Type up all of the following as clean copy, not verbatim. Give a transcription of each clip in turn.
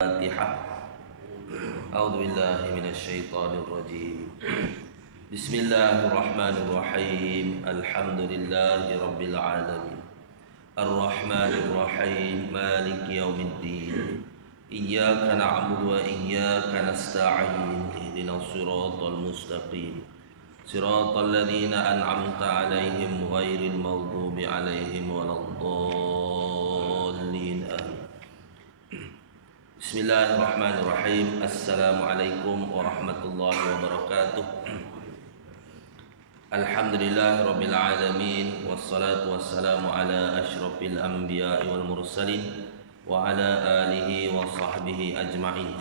الفاتحة. أعوذ بالله من الشيطان الرجيم. بسم الله الرحمن الرحيم. الحمد لله رب العالمين الرحمن الرحيم مالك يوم الدين. إياك نعبد وإياك نستعين. اهدنا الصراط المستقيم صراط الذين أنعمت عليهم غير المغضوب عليهم ولا الضالين. آمين. Bismillahirrahmanirrahim. Assalamualaikum warahmatullahi wabarakatuh. Alhamdulillahirabbil alamin wassalatu wassalamu ala asyrafil anbiya'i wal mursalin wa ala alihi wa sahbihi ajma'in.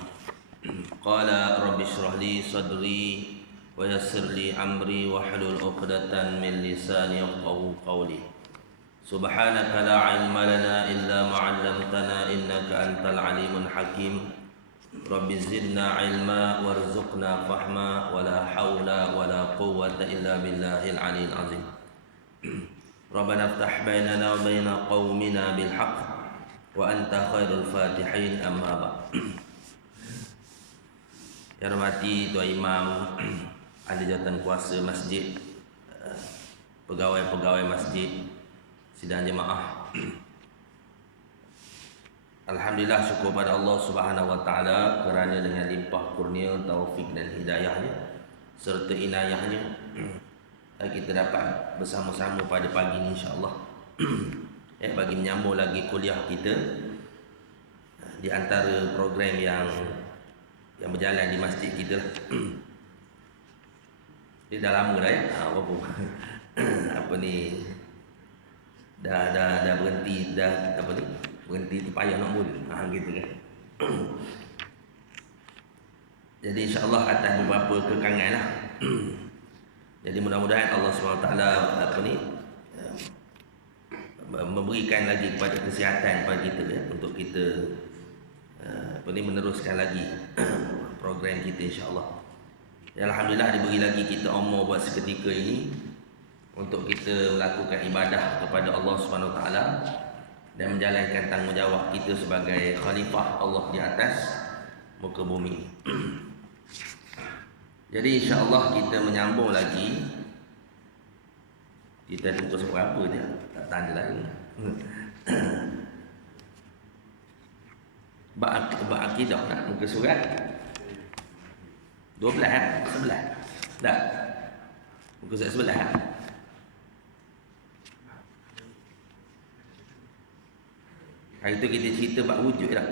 Qala rabbi shrah li sadri wa yassir li amri wahlul 'uqdatam min lisani yafqahu qawli. Subhanaka la ilma lana illa ma 'allamtana innaka antal alimul hakim. Rabbi zidna ilma warzuqna fahma wa la hawla wa la quwwata illa billahil aliyil azim. Rabbana iftah bainana wa baina qaumina bil haqq wa anta khairul fatihin, amma ba'd. Yang hormati Tuan Imam, ahli jawatan kuasa masjid, pegawai-pegawai masjid, sidang jemaah. Alhamdulillah, syukur pada Allah Subhanahu wa taala kerana dengan limpah kurnia, taufik dan hidayahnya serta inayahnya kita dapat bersama-sama pada pagi ini insya-Allah bagi menyambung lagi kuliah kita di antara program yang berjalan di masjid kita. Dia dah lama dah apa ni dah berhenti, berhenti terpayah nak mula gitu kan. Jadi insya-Allah atas beberapa kekangan lah. Jadi mudah-mudahan Allah SWT memberikan lagi kepada kesihatan kepada kita untuk kita meneruskan lagi program kita insya-Allah. Alhamdulillah diberi lagi kita umur buat seketika ini untuk kita melakukan ibadah kepada Allah Subhanahu Wa Taala dan menjalankan tanggungjawab kita sebagai khalifah Allah di atas muka bumi. Jadi insya-Allah kita menyambung lagi. Kita muka surat apa dia? Tak tanda lagi. Bab akidah nak muka surat 12 11. Tak. Muka surat 11. Hari tu kita cerita bab wujud tak?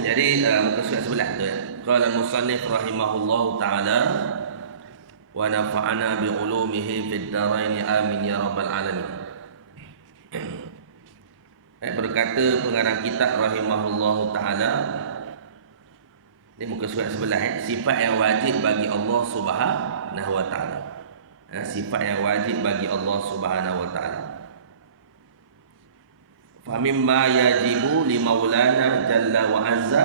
Jadi muka surat 11 tu Qala al-musannif rahimahullahu ta'ala wa nafa'ana bi ulumihi fid darain amin ya rabbal alamin. Berkata pengarang kitab rahimahullahu ta'ala di muka surat 11, sifat yang wajib bagi Allah Subhanahu wa taala. Sifat yang wajib bagi Allah Subhanahu wa taala. Fa mimma yajibu li maulana jalla wa azza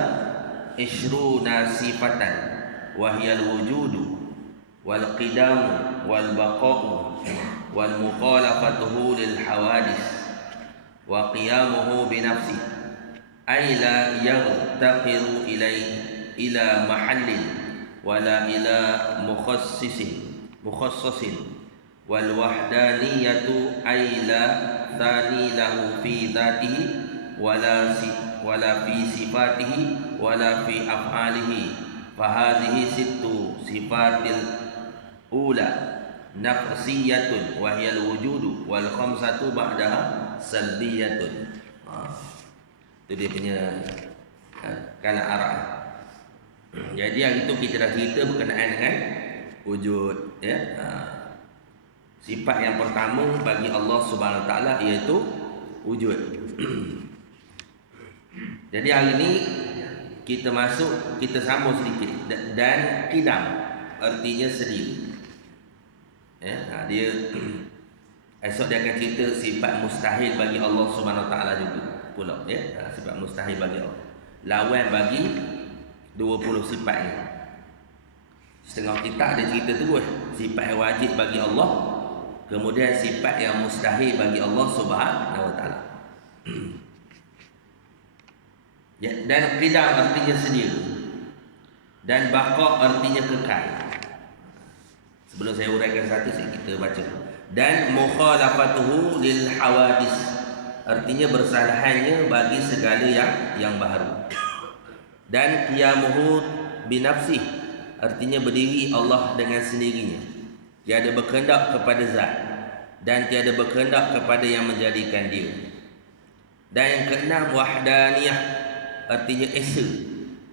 20 sifatan wa hiya al-wujudu wal qidam wal baqa'u wal mukhalafatuhu lil hawadith wa qiyamuhu bi nafsihi ay la yagtaqiru ilayhi ila mahallin wala ila mukhassasin wal wahdaniyatu ay la thani lahu fi dhatihi wala fi sifatihi wala fi af'alihi fa hadhihi sittu sifatil ula nafsiyatun wa hiya al wujudu wal khamsatu ba'daha salbiyatun. Itu dia punya kalam Arab. Jadi hari itu kita dah cerita berkenaan dengan wujud sifat yang pertama bagi Allah Subhanahu Wa Taala iaitu wujud. Jadi hari ini kita sambung sedikit dan qidam artinya sendiri. Dia esok dia akan cerita sifat mustahil bagi Allah Subhanahu Wa Taala juga pula sifat mustahil bagi Allah. Lawan bagi 20 sifat ni. Setengah kitab ada cerita terus sifat yang wajib bagi Allah Kemudian sifat yang mustahil bagi Allah Subhanahu wa taala. Ya, dan qidam artinya sedia. Dan baqa artinya kekal. Sebelum saya uraikan satu, kita baca. Dan mukhalafatuhu lil hawadis, artinya bersalahannya bagi segala yang baru. Dan qiyamuhu binafsih, artinya berdiri Allah dengan sendirinya, tiada berkehendak kepada zat dan tiada berkehendak kepada yang menjadikan dia. Dan yang keenam wahdaniyah, artinya esa,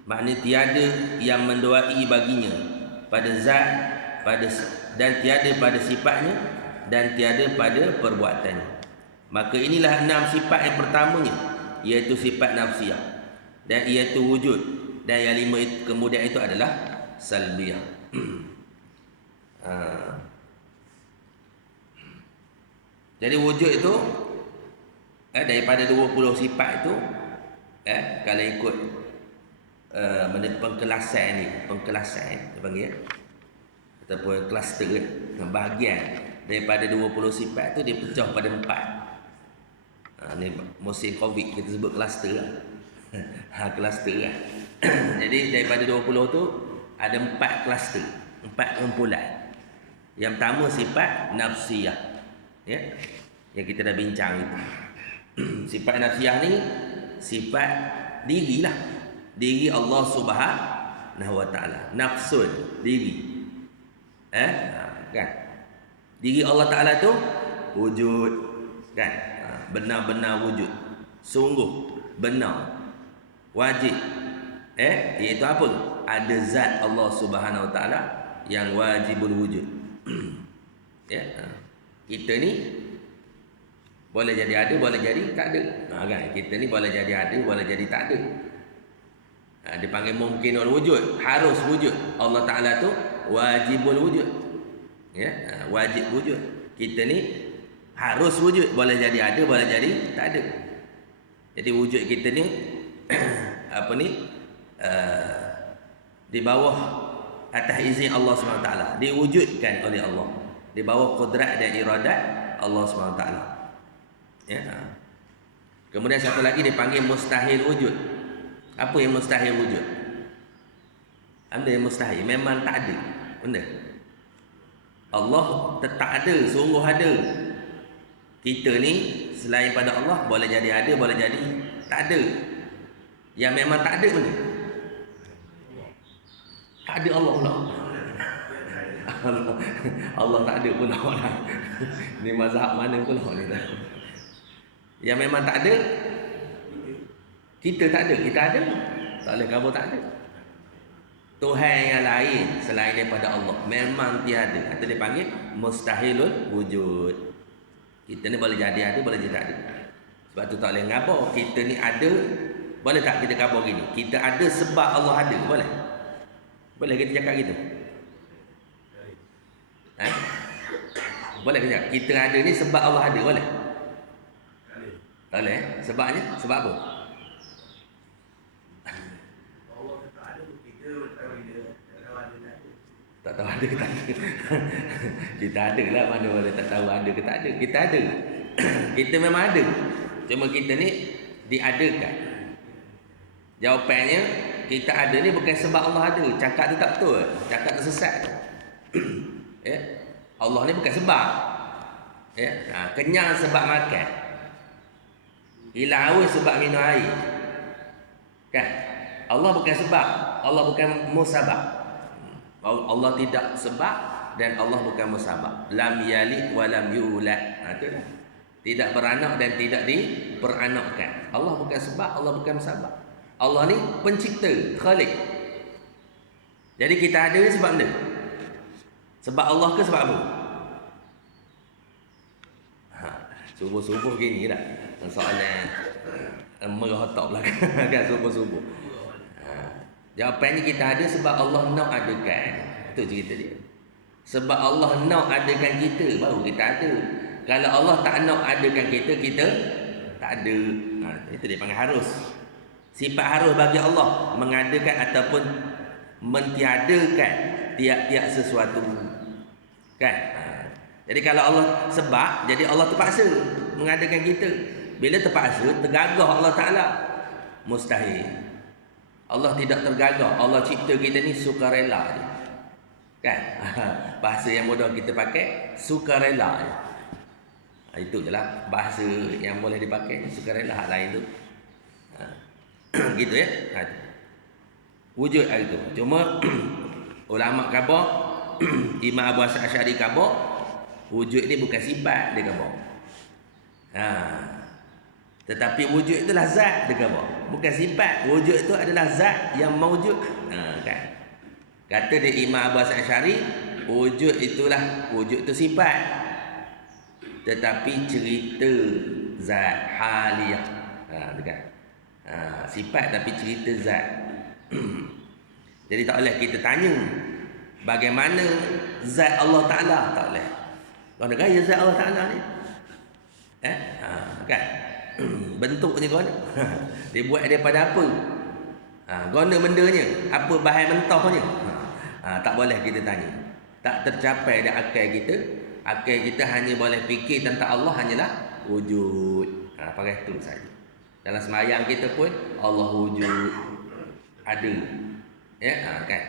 maknanya tiada yang mendoai baginya pada zat, dan tiada pada sifatnya dan tiada pada perbuatannya. Maka inilah 6 sifat yang pertamanya, iaitu sifat nafsiyah, dan iaitu wujud, dan yang 5 kemudian itu adalah salbiyah. Jadi wujud itu daripada 20 sifat itu, kalau ikut pengkelasan ni, dia panggil ataupun kluster, bahagian daripada 20 sifat tu dia pecah pada 4. Ni musim Covid kita sebut kluster lah. Kluster lah. Jadi daripada 20 tu ada 4 kluster, 4 kumpulan. Yang pertama sifat nafsiyah, ya, yang kita dah bincang itu. Sifat nafsiyah ni sifat diri lah, diri Allah Subhanahu wa taala. Nafsun, diri. Kan? Diri Allah Taala tu wujud, kan? Benar-benar wujud, sungguh benar, wajib. Iaitu apa? Ada zat Allah Subhanahu wa taala yang wajibul wujud. Ya. Kita ni boleh jadi ada, boleh jadi tak ada. Kan? Kita ni boleh jadi ada, boleh jadi tak ada. Dipanggil mungkinul wujud, harus wujud. Allah Taala tu wajibul wujud. Ya, wajib wujud. Kita ni harus wujud, boleh jadi ada, boleh jadi tak ada. Jadi wujud kita ni di bawah atas izin Allah SWT, diwujudkan oleh Allah di bawah kudrat dan iradat Allah SWT. Ya. Kemudian satu lagi dipanggil mustahil wujud. Apa yang mustahil wujud? Benda yang mustahil memang tak ada benda. Allah tetap ada, sungguh ada. Kita ni selain pada Allah boleh jadi ada, boleh jadi tak ada. Yang memang tak ada benda, tak ada Allah pula. Allah tak ada pula lah. Ni mazhab mana pula ni? Yang memang tak ada, kita tak ada. Kita ada, tak boleh kamu tak ada. Tuhan yang lain selain daripada Allah memang tiada. Atau dia panggil mustahilul wujud. Kita ni boleh jadi ada, boleh jadi tak ada. Sebab tu tak boleh ngabar. Kita ni ada, boleh tak kita kabar gini? Kita ada sebab Allah ada, boleh? Boleh kita cakap gitu? Boleh kita cakap kita ada ni sebab Allah ada, boleh? Tak boleh. Sebabnya? Sebab apa? Tak tahu ada ke tak ada. Kita ada lah, mana boleh tak tahu ada ke tak ada. Kita ada. Kita memang ada. Cuma kita ni diadakan. Jawapannya, kita ada ni bukan sebab Allah ada. Cakap tu tak betul. Cakap tu sesat. Ya? Allah ni bukan sebab. Ya? Kenyang sebab makan. Hilang haus sebab minum air. Kan? Allah bukan sebab. Allah bukan musabab. Allah tidak sebab dan Allah bukan musabab. Lam yalid wa lam yulad. Itulah. Tidak beranak dan tidak diperanakkan. Allah bukan sebab, Allah bukan musabab. Allah ni pencipta, khalik. Jadi kita ada ni sebab mana? Sebab Allah ke sebab apa? Subuh-subuh gini tak? Soalan merah otak belakang kan subuh-subuh. Jawapannya kita ada sebab Allah nak adakan. Itu cerita dia. Sebab Allah nak adakan kita, baru kita ada. Kalau Allah tak nak adakan kita, kita tak ada. Itu dia panggil harus. Sifat harus bagi Allah mengadakan ataupun mentiadakan tiap-tiap sesuatu. Kan? Jadi kalau Allah sebab, jadi Allah terpaksa mengadakan kita. Bila terpaksa, tergagah Allah Ta'ala. Mustahil. Allah tidak tergagah. Allah cipta kita ni sukarela je. Kan? Bahasa yang mudah kita pakai, sukarela je. Itu je lah bahasa yang boleh dipakai, sukarela. Hak lain tu gitu ya. Wujud hari tu. Cuma ulama khabar Imam Abu Hasan Asy'ari khabar wujud ni bukan sifat dia khabar. Tetapi wujud itulah zat dia khabar. Bukan sifat. Wujud itu adalah zat yang mawjud. Kan? Kata dia Imam Abu Hasan Asy'ari, wujud itulah, wujud itu sifat. Tetapi cerita zat haliyah. Dekat. Sifat tapi cerita zat. Jadi tak boleh kita tanya bagaimana zat Allah Ta'ala. Tak boleh. Kau nak gaya zat Allah Ta'ala ni? Kan? Bentuknya kau dia buat daripada apa? Guna bendanya, apa bahan mentahnya? Tak boleh kita tanya. Tak tercapai dah akal kita. Akal kita hanya boleh fikir tentang Allah hanyalah wujud. Pakai tu saja. Dalam sembahyang kita pun Allah wujud, ada. Ya, kan?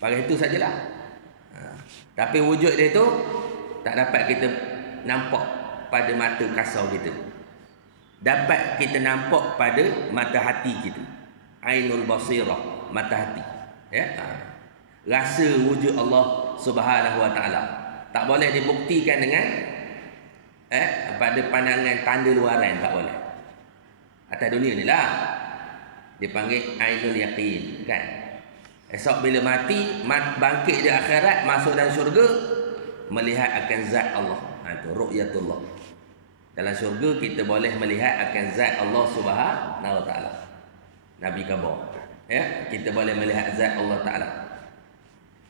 Pakai itu sajalah. Tapi wujud dia tu tak dapat kita nampak pada mata kasar kita. Dapat kita nampak pada mata hati kita. Ainul basirah, mata hati. Ya. Rasa wujud Allah Subhanahu wa taala. Tak boleh dibuktikan dengan pada pandangan tanda luaran, tak boleh. Atas dunia ni lah dipanggil ainul yaqin, kan? Esok bila mati, bangkit di akhirat, masuk dalam syurga, melihat akan zat Allah. Itu ru'yatullah. Dalam syurga kita boleh melihat akan zat Allah Subhanahu wa taala. Nabi khabar. Ya, kita boleh melihat zat Allah Taala.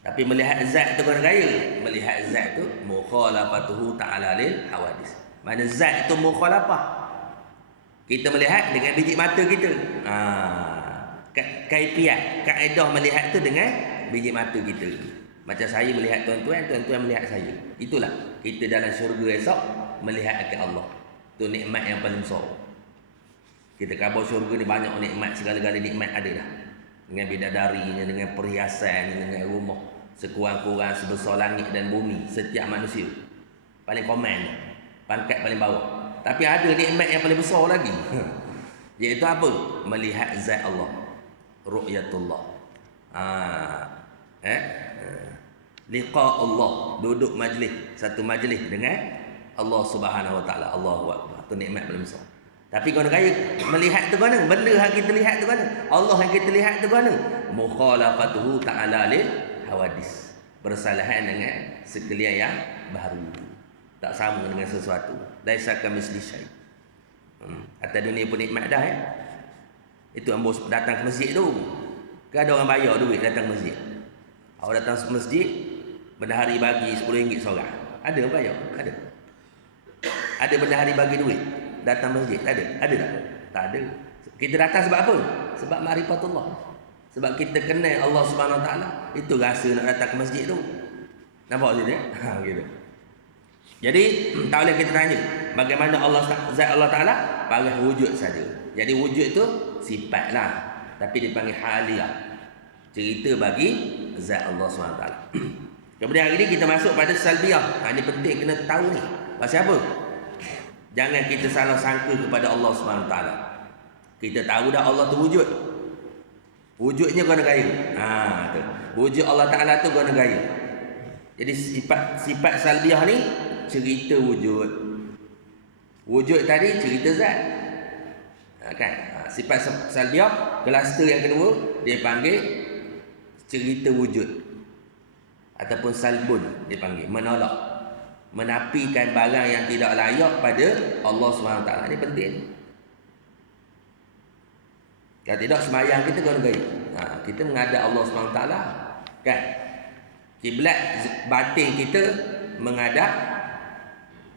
Tapi melihat zat tu bukan gaya. Melihat zat tu mukhalafatuhu ta'ala lil hawadis. Mana zat tu mukhalafah. Kita melihat dengan biji mata kita. Kaifiat, kaedah melihat tu dengan biji mata kita. Macam saya melihat tuan-tuan, tuan-tuan melihat saya. Itulah kita dalam syurga esok melihat akan Allah. Tu nikmat yang paling besar. Kita khabar syurga ni banyak nikmat, segala-gala nikmat ada dah. Dengan bidadarinya, dengan perhiasannya, dengan rumah sekurang-kurang sebesar langit dan bumi setiap manusia. Paling komen, pangkat paling bawah. Tapi ada nikmat yang paling besar lagi. Iaitu apa? Melihat zat Allah. Ru'yatullah. Liqa Allah, duduk majlis, satu majlis dengan Allah Subhanahu wa taala. Allahu akbar. Itu nikmat paling besar. Tapi kau nak kaya melihat tu mana? Benda yang kita lihat tu mana? Allah yang kita lihat tu mana? Mukhalafatuhu ta'ala lil hawadis. Bersalahan dengan sekalian yang baru. Tak sama dengan sesuatu. Laisa kamitsli syai'. Atas dunia pun nikmat dah ya. Itu ambo datang ke masjid tu. Kan ada orang bayar duit datang ke masjid. Awak datang ke masjid, bendahari bagi RM10 seorang. Ada orang bayar? Ada. Ada bendahari bagi duit datang masjid? Ada? Ada tak? Tak ada. Kita datang sebab apa? Sebab ma'rifatullah. Sebab kita kenal Allah Subhanahu wa taala. Itu rasa nak datang ke masjid tu. Nampak je dia? Gitu. Jadi tak boleh kita tanya bagaimana Allah zat Allah Taala, panggil wujud saja. Jadi wujud tu sifat lah, tapi dipanggil haliyah. Cerita bagi zat Allah SWT. Kemudian hari ini kita masuk pada salbiyah. Ini penting kena tahu ni. Pasal apa? Jangan kita salah sangka kepada Allah SWT. Kita tahu dah Allah tu wujud. Wujudnya guna gaya. Tu. Wujud Allah Ta'ala tu guna gaya. Jadi sifat salbiyah ni cerita wujud. Wujud tadi cerita zat. Kan? Sifat salbiyah, kluster yang kedua dia panggil cerita wujud. Ataupun salbun dia panggil, menolak, menafikan barang yang tidak layak pada Allah SWT. Ini penting. Kalau tidak sembahyang kita guna gaya. Kita menghadap Allah SWT. Kan? Kiblat batin kita menghadap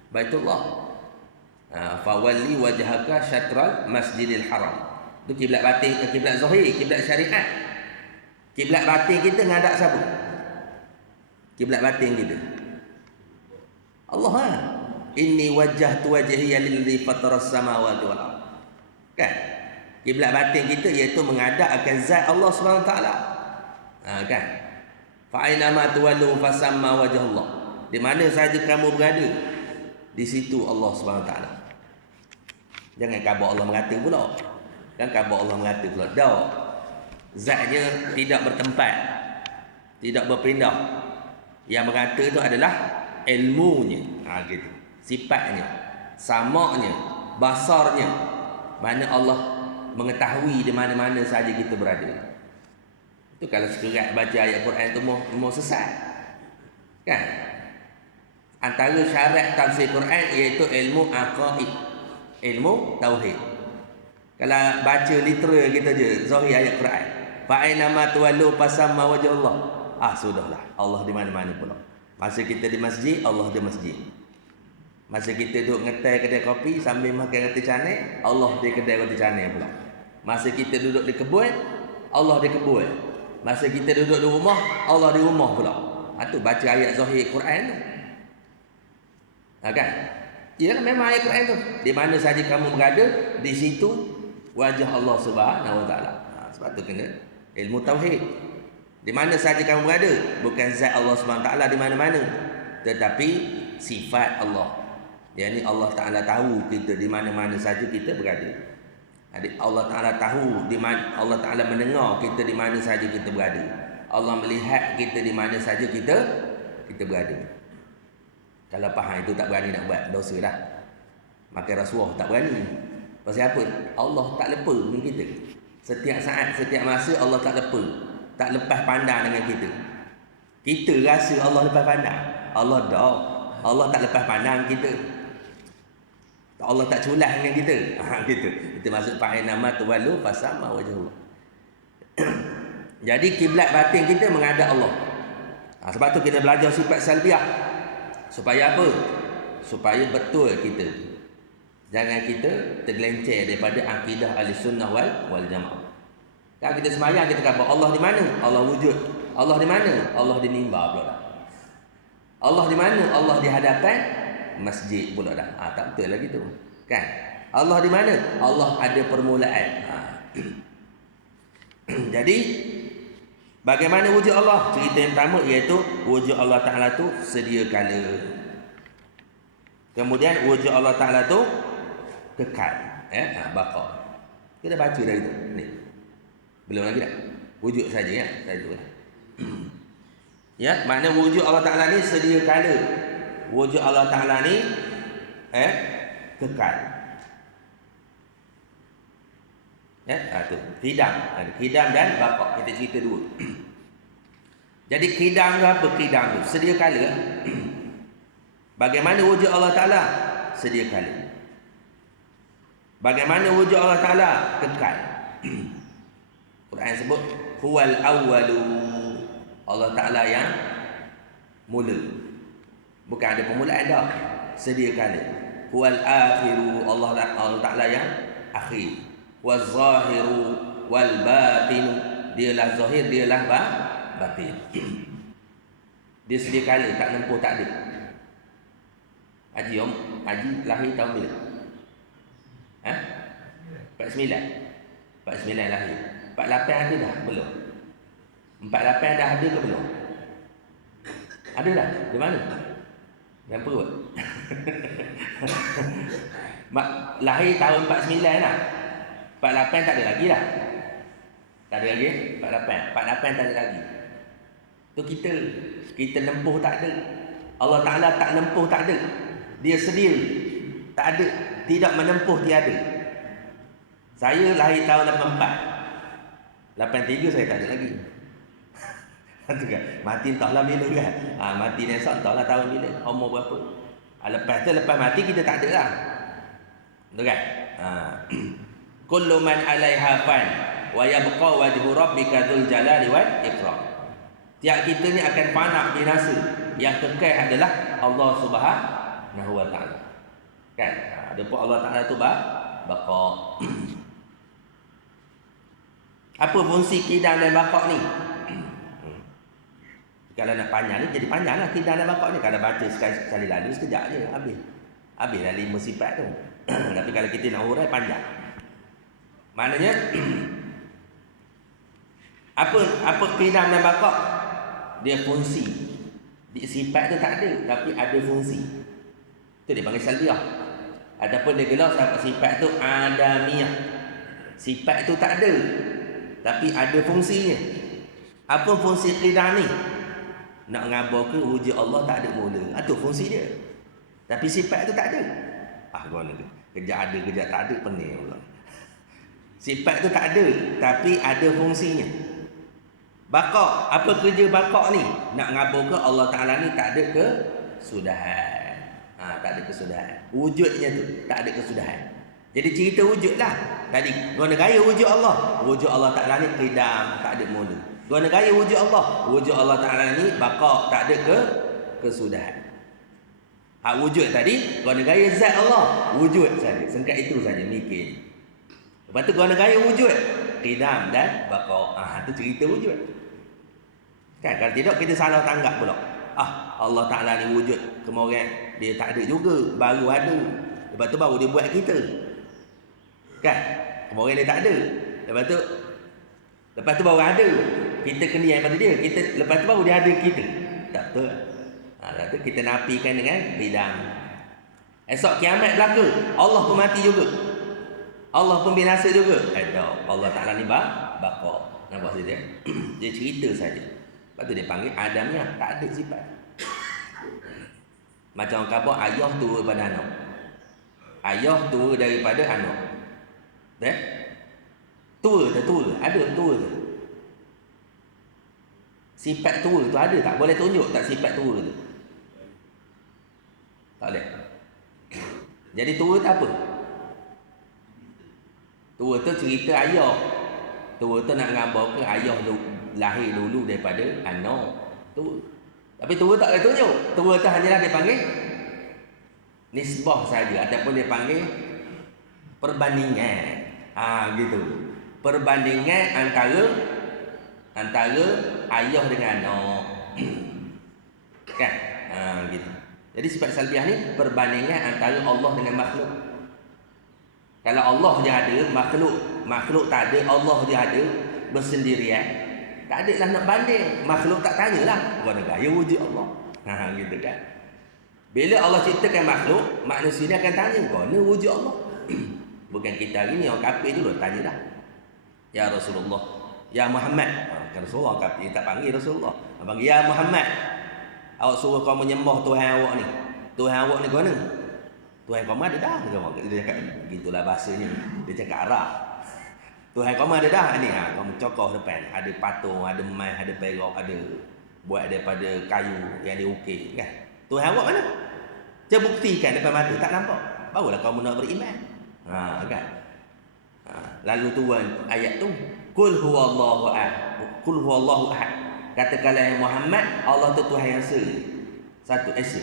Baitullah. Fawalli wajhaka syatral Masjidil Haram. Itu kiblat batin, kiblat zahir, kiblat syariat. Kiblat batin kita menghadap siapa? Kiblat batin kita Allah lah. Inni wajjahtu wajhiya lilladzi fataras samawati wal ardh. Kan? Kiblat batin kita iaitu menghadap akan zat Allah Subhanahu Wa Taala. Kan? Fa aina ma tuwallu fasamma wajh Allah. Di mana saja kamu berada, di situ Allah Subhanahu Wa Taala. Jangan khabar Allah mengata pula. Kan khabar Allah mengata pula. Dah. Zatnya tidak bertempat, tidak berpindah. Yang mengata itu adalah ilmunya. Gitu. Sifatnya, samaknya, basarnya. Mana Allah mengetahui di mana-mana saja kita berada. Itu kalau sekerat baca ayat Quran tu mau sesat. Kan? Antara syarat tafsir Quran iaitu ilmu aqaid, ilmu tauhid. Kalau baca literal kita je zahir ayat Quran, fa aina ma tuwallu fasamma wajh Allah. Sudahlah, Allah di mana-mana pula. Masa kita di masjid, Allah di masjid. Masa kita duduk ngetai kedai kopi sambil makan roti canai, Allah di kedai roti canai pula. Masa kita duduk di kebun, Allah di kebun. Masa kita duduk di rumah, Allah di rumah pula. Itu baca ayat zahir Quran tu. Kan? Ya, memang ayat Quran tu. Di mana saja kamu berada, di situ wajah Allah Subhanahu Wa Taala. Sebab tu kena ilmu tauhid. Di mana saja kamu berada, bukan zat Allah Subhanahu Wa Taala di mana-mana, tetapi sifat Allah. Yang ni Allah Taala tahu kita di mana-mana saja kita berada. Allah Taala tahu di mana, Allah Taala mendengar kita di mana saja kita berada. Allah melihat kita di mana saja kita berada. Kalau faham itu tak berani nak buat, dosa dah. Makan rasuah tak berani. Pasal apa? Allah tak lepa dengan kita. Setiap saat, setiap masa Allah tak lepa. Tak lepas pandang dengan kita. Kita rasa Allah lepas pandang. Allah dah. Allah tak lepas pandang kita. Allah tak culah dengan kita. Gitu. Itu maksud fa'in nama tuwallu fasamma wajhullah. Jadi kiblat batin kita menghadap Allah. Sebab tu kita belajar sifat salbiah. Supaya apa? Supaya betul kita. Jangan kita tergelencir daripada akidah Ahlussunnah wal Jamaah. Kalau kita sembahyang kita kata Allah di mana? Allah wujud. Allah di mana? Allah di mimbar pula dah. Allah di mana? Allah di hadapan masjid pula dah. Tak betul lagi tu. Kan? Allah di mana? Allah ada permulaan. Jadi bagaimana wujud Allah? Cerita yang pertama iaitu wujud Allah Ta'ala tu sedia kala. Kemudian wujud Allah Ta'ala tu kekal. Baqa. Kita baca dah itu. Ni. Belum lagi tak? Wujud saja ya. Itu. Ya, makna wujud Allah Ta'ala ni sedia kala. Wujud Allah Ta'ala ni kekal. Tu. Qidam dan baqa. Kita cerita dua. Jadi qidam tu apa? Qidam tu sedia kala. Bagaimana wujud Allah Ta'ala? Sedia kala. Bagaimana wujud Allah Ta'ala? Kekal. Quran sebut huwal awwalu. Allah Ta'ala yang mula. Bukan ada permulaan dah. Sedia kala. Huwal akhiru. Allah Ta'ala yang akhir. Wal zahiru wal batinu. Dialah zahir, dialah batin. Dia sedia kala, tak nempuh, tak ada. Haji lahir tahun bila? 49 lahir. 48 ada dah? Belum. 48 dah ada ke belum? Ada dah? Di mana? Yang perut. Lahir tahun 49 lah. 48 tak ada lagi dah. Tak ada lagi? 48 tak ada lagi. Tu kita nempuh tak ada. Allah Ta'ala tak nempuh tak ada. Dia sedia. Tak ada. Tidak menempuh tiada. Saya lahir tahun 84. 83 saya tak ada lagi. Mati entahlah bila kan. Mati esok entahlah tahun bila. Umur berapa. Lepas mati kita tak ada lah. Betul kan? Kullu man 'alaiha fan wa yabqa wajhu rabbika dzul jalali wal ikram. Tiap kita ni akan fana, binasa. Yang kekal adalah Allah Subhanahu Wa Taala. Kan? Depa Allah Taala tu baqa. Apa fungsi qidam dan baqa ni? Kalau nak panjang ni jadi panjang lah qidam dan bakok ni. Kalau baca sekali lalu sekejap je habis. Habislah 5 sifat tu. Tapi kalau kita nak urai panjang. Maknanya apa qidam dan bakok? Dia fungsi. Sifat tu tak ada tapi ada fungsi. Tu dia panggil salbiah. Ataupun dia gelar sifat tu adamiyah. Sifat tu tak ada tapi ada fungsinya. Apa fungsi qidam ni? Nak ngabar ke wujud Allah tak ada mula. Itu fungsi dia. Tapi sifat tu tak ada. Gimana tu? Kejap ada, kejap tak ada, pening pula. Sifat tu tak ada tapi ada fungsinya. Bakok, apa kerja bakok ni? Nak ngabar ke Allah Ta'ala ni tak ada kesudahan. Tak ada kesudahan. Wujudnya tu tak ada kesudahan. Jadi cerita wujud lah. Tadi guna gaya wujud Allah. Wujud Allah Ta'ala ni qidam, tak ada mula. Guna gaya wujud Allah. Wujud Allah Ta'ala ni bakok, tak ada kesudahan. Wujud tadi guna gaya zat Allah. Wujud saja. Singkat itu saja mikir. Lepas tu guna gaya wujud qidam dan bakok. Tu cerita wujud. Kan kalau tidak kita salah tanggap pula. Allah Ta'ala ni wujud kemudian dia tak ada juga, baru ada. Lepas tu baru dia buat kita. Kan? Kemudian dia tak ada. Lepas tu baru ada. Kita kena yang pada dia. Lepas tu baru dia ada kita. Tak betul. Lepas tu kita nafikan dengan qidam. Esok kiamat berlaku, Allah pun mati juga. Allah pun binasa juga. Allah Ta'ala ni bakok. Nampak saja. Dia cerita saja. Lepas tu dia panggil adamnya, tak ada sifat. Macam orang kata ayah tua daripada anak. Ayah tua daripada anak. Tua tu tua. Ada tua tu. Sifat tua tu ada tak? Boleh tunjuk tak sifat tua tu? Tak boleh. Jadi tua tu apa? Tua tu cerita ayah. Tua tu nak ngabar ke ayah lahir dulu daripada anak. Tua. Tapi tua tak boleh tunjuk. Tua tu hanyalah dia panggil nisbah saja ataupun dia panggil perbandingan. Gitu. Perbandingan antara ayah dengan anak. Kan? Gitu. Jadi sifat salbiah ni perbandingan antara Allah dengan makhluk. Kalau Allah je ada, makhluk tak ada, Allah je ada bersendirian. Tak ada lah nak banding. Makhluk tak tanyalah guna gaya wujud Allah. Gitu kan. Bila Allah ciptakan makhluk, manusia ni akan tanya guna wujud Allah. Bukan kita hari ni orang kafir dulu tanya dah. Ya Rasulullah, ya Muhammad. Kan Rasulullah kafir tak panggil Rasulullah. Dia panggil ya Muhammad. Awak suruh kau menyembah Tuhan awak ni. Tuhan awak ni guna. Tuhan kau ada dah. Dia cakap gitulah bahasanya. Dia cakap Arab. Tuhan kau ada dah ni. Kau mencokoh depan. Ada patung, ada emas, ada perak, ada buat daripada kayu yang diukir kan. Tuhan awak mana? Dia buktikan depan mata tak nampak. Barulah kau nak beriman. Kan. Lalu tuan ayat tu, Qul huwallahu ahad. Qul huwallahu ahad. Katakanlah ya Muhammad, Allah tu Tuhan yang satu esa.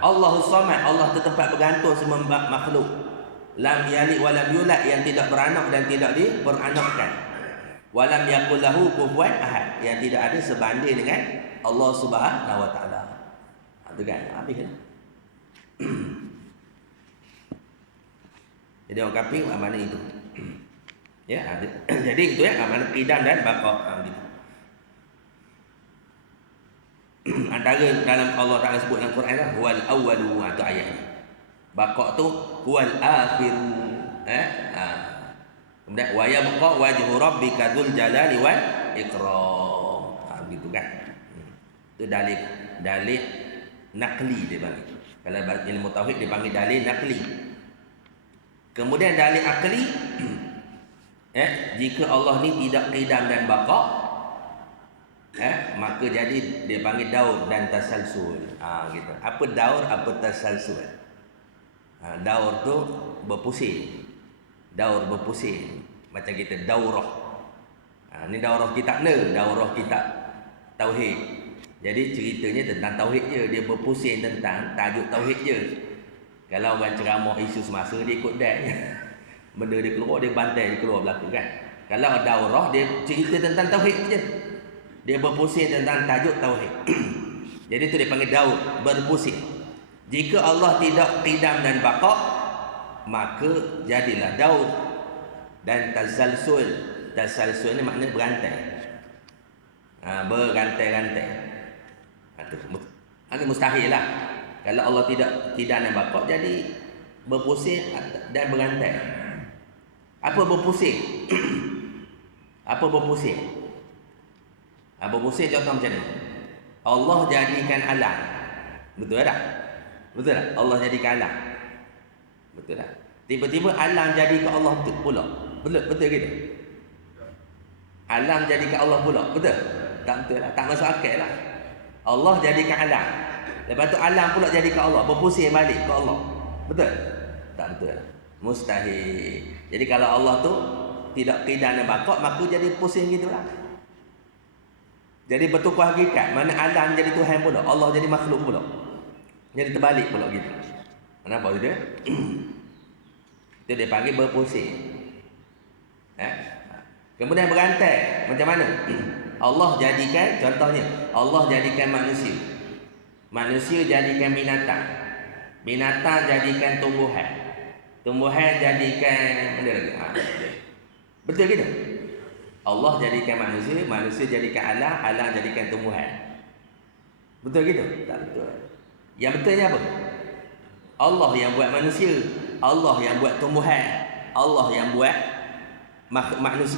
Allahus samad, Allah tu tempat bergantung semua makhluk. Lam yalid wa lam yulad, yang tidak beranak dan tidak diperanakkan. Wa lam yakul lahu kufuwan ahad, yang tidak ada sebanding dengan Allah Subhanahu wa taala. Itu kan habislah. Jadi orang kafir mana itu? Ya, jadi itu ya mana qidam dan bakok gitu. Antara dalam Allah Ta'ala sebut dalam Quran lah, huwal awwalu, itu ayatnya. Bakok tu huwal akhiru. Kemudian wa yabqa wajhu rabbika dzul jalali wal ikram. Gitu kan. Itu dalil naqli dia panggil. Kalau ilmu tauhid dia panggil dalil naqli. Kemudian dalil akli, jika Allah ni tidak qidam dan bakok, maka jadi dia panggil daur dan tasalsul. Gitu. Apa daur, apa tasalsul? Daur tu berpusing. Daur berpusing. Macam kita daurah. Ni daurah kitab ni, daurah kitab tauhid. Jadi ceritanya tentang tauhid je, dia berpusing tentang tajuk tauhid je. Kalau orang ceramah isu semasa dia ikut dia. Benda dia keluar, dia bantai dia keluar belakang kan. Kalau daurah dia cerita tentang tauhid je. Dia berpusing tentang tajuk tauhid. Jadi itu dipanggil daur, berpusing. Jika Allah tidak qidam dan baqa, maka jadilah daur dan tasalsul. Tasalsul ni maknanya berantai. Berantai-rantai. Itu mustahil lah. Kalau Allah tidak qidam dan baqa, jadi berpusing dan berantai. Apa berpusing? Apa berpusing? Berpusing contoh macam ni. Allah jadikan alam. Betul tak? Betul tak? Allah jadikan alam. Betul tak? Tiba-tiba alam jadi ke Allah pula. Betul gitu? Alam jadi ke Allah pula. Betul? Tak betul lah. Tak masuk akal lah. Allah jadikan alam. Lepas tu alam pula jadi ke Allah. Berpusing balik ke Allah. Betul? Tak betul lah. Mustahil. Jadi kalau Allah tu tidak qidam dan baqa, maka jadi pusing gitulah. Jadi bertukar hakikat. Mana alam jadi Tuhan pula, Allah jadi makhluk pula. Jadi terbalik pula gitu. Kenapa gitu? Itu dia panggil berpusing. Kemudian berantai. Macam mana? Allah jadikan, contohnya, Allah jadikan manusia. Manusia jadikan binatang. Binatang jadikan tumbuhan. Tumbuhan jadikan benda lagi. Betul gitu? Allah jadikan manusia, manusia jadikan alam, alam jadikan tumbuhan. Betul gitu? Tak betul. Yang betulnya apa? Allah yang buat manusia, Allah yang buat tumbuhan, Allah yang buat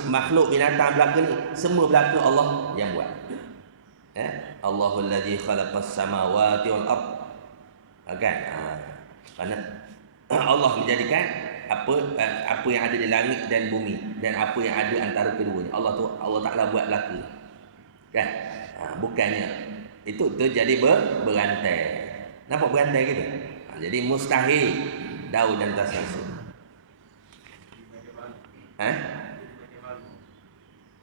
makhluk binatang belaka ni, semua belaka Allah yang buat. Allahul ladzi khalaqas samawati wal ard. Kan? Kerana Allah menjadikan apa yang ada di langit dan bumi dan apa yang ada antara keduanya. Allah Taala buat berlaku. Kan? Bukannya itu jadi berantai. Nampak berantai gitu? Jadi mustahil daur dan tasalsul.